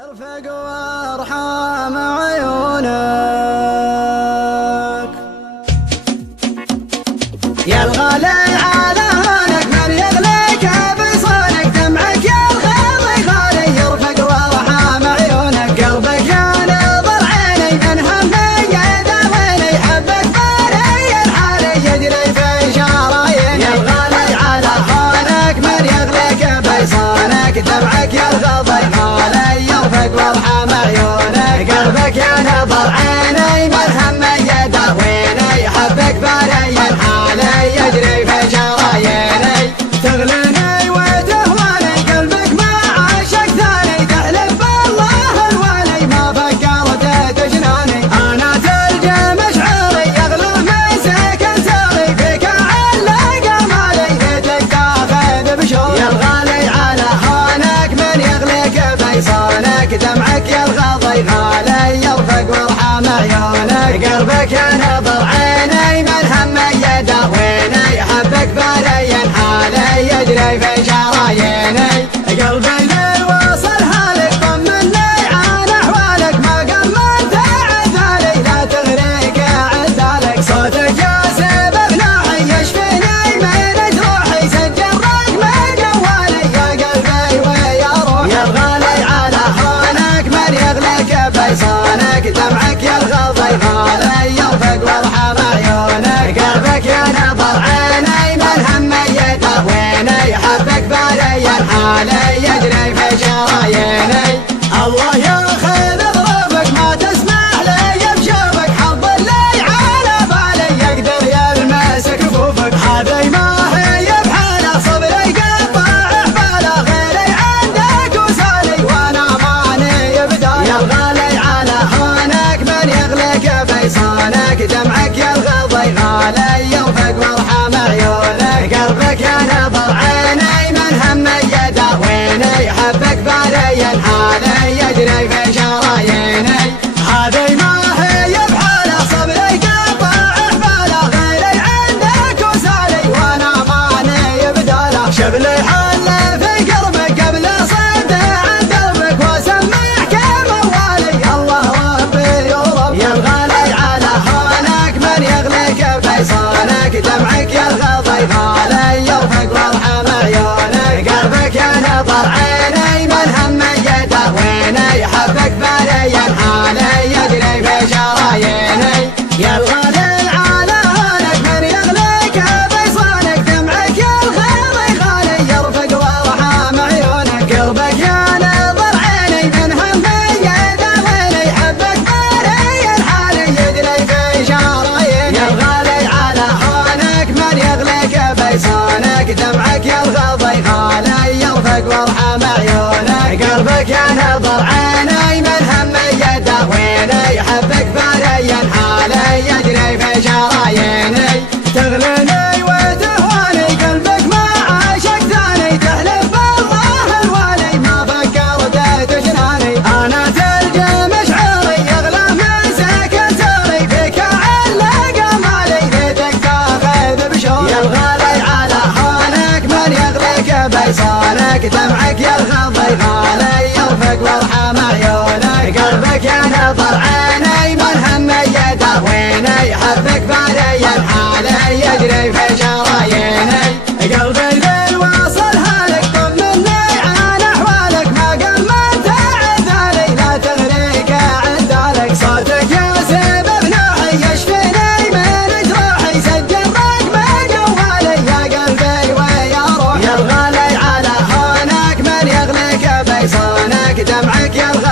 ارفق وارحم عيونك يا الغالي على هونك من يغليك بصونك دمعك يا الغالي غالي يرفق وارحم عيونك قلبك يا نظر عيني من همي يداويني حبك باري الحالي يجري في شراييني يا الغالي على هونك من يغليك بصونك دمعك يا الغالي غالي يرفق وارحم عيونك قلبك يا نظر عيني من همي يداويني حبك باري الحالي يجري في شراييني تغليني وتهواني قلبك ما عاشق ثاني تحلف بالله الوالي ما فكرت تجناني انا تلقى مشعري يغلو من سكن ساري فيك علق مالي ليتك تاخذ بشوق يا الغالي على هونك من يغليك بيصانك دمعك يا الغالي غالي يرفق وارحم عيونك قلبك يا نظر عيني من همي يداويني حبك باري حالي يجري في شراييني قلبي لي وصل حالك طمني عن احوالك ما قمنت عذالي لا تغريك عذالك صوتك يا سبب نوحي يشفيني من جروحي سجل رقم جوالي يا قلبي ويا روحي يا الغالي على هونك من يغليك بيصانك دمعك يا الغالي غالي يرفق وارحم عيونك قلبك يا نظر عيني من همي يداويني حبك باري الحالي يجري في شراييني الله ياخذ ظروفك ما تسمح لي بشوفك حظ اللي على بالي يقدر يلمس كفوفك هذي ما هي بحاله صبري قطع حباله غيري عندك وسالي وانا ماني بدالي يا الغالي على هونك من يغليك بيصانك دمعك يا الغالي غالي يرفق وارحم عيونك قلبك يا نظر عيني من همي يداويني حبك باري الحالي يجري في شراييني هذي ما هي بحاله صبري قطع حباله غيري عندك وسالي وانا ماني بداله شبلي حل في قربك قبل صد عن دربك واسمعك موالي الله ربي ورب يا الغالي على هونك من يغليك بيصانك دمعك يا الغالي غالي يرفق وارحم عيونك قلبك يا نظر عيني من همي يداويني حبك باري الحالي يجري في شراييني يا الغالي على هونك من يغليك بيصانك دمعك يا الغالي غالي يرفق وارحم عيونك قلبك يا نظر عيني من همي يداويني حبك باري الحالي يجري في شراييني يا الغالي على هونك من يغليك بيصانك دمعك يا الغالي غالي يرفق وارحم عيونك قلبك يا نظر عيني من همي يداويني حبك باري الحالي يجري في شراييني تغليني وتهواني قلبك ما عاشق ثاني تحلف بالله الوالي ما فكرت تجناني انا تلقى مشعري يغلى من سكن ساري فيك علق مالي ليتك تاخذ بشوق يا الغالي على هونك من يغليك بيصانك دمعك يا الغالي غالي يرفق وارحم عيونك قلبك يا نظر عيني من همي يداويني حبك باري الحالي يجري في شراييني قلبي لي واصل حالك طمني عن احوالك ما قمنت عذالي لا تغريك عذالك صوتك يا سبب نوحي يشفيني من جروحي سجل رقم جوالي يا قلبي ويا روحي يا الغالي على هونك من يغليك بيصانك دمعك يا الغالي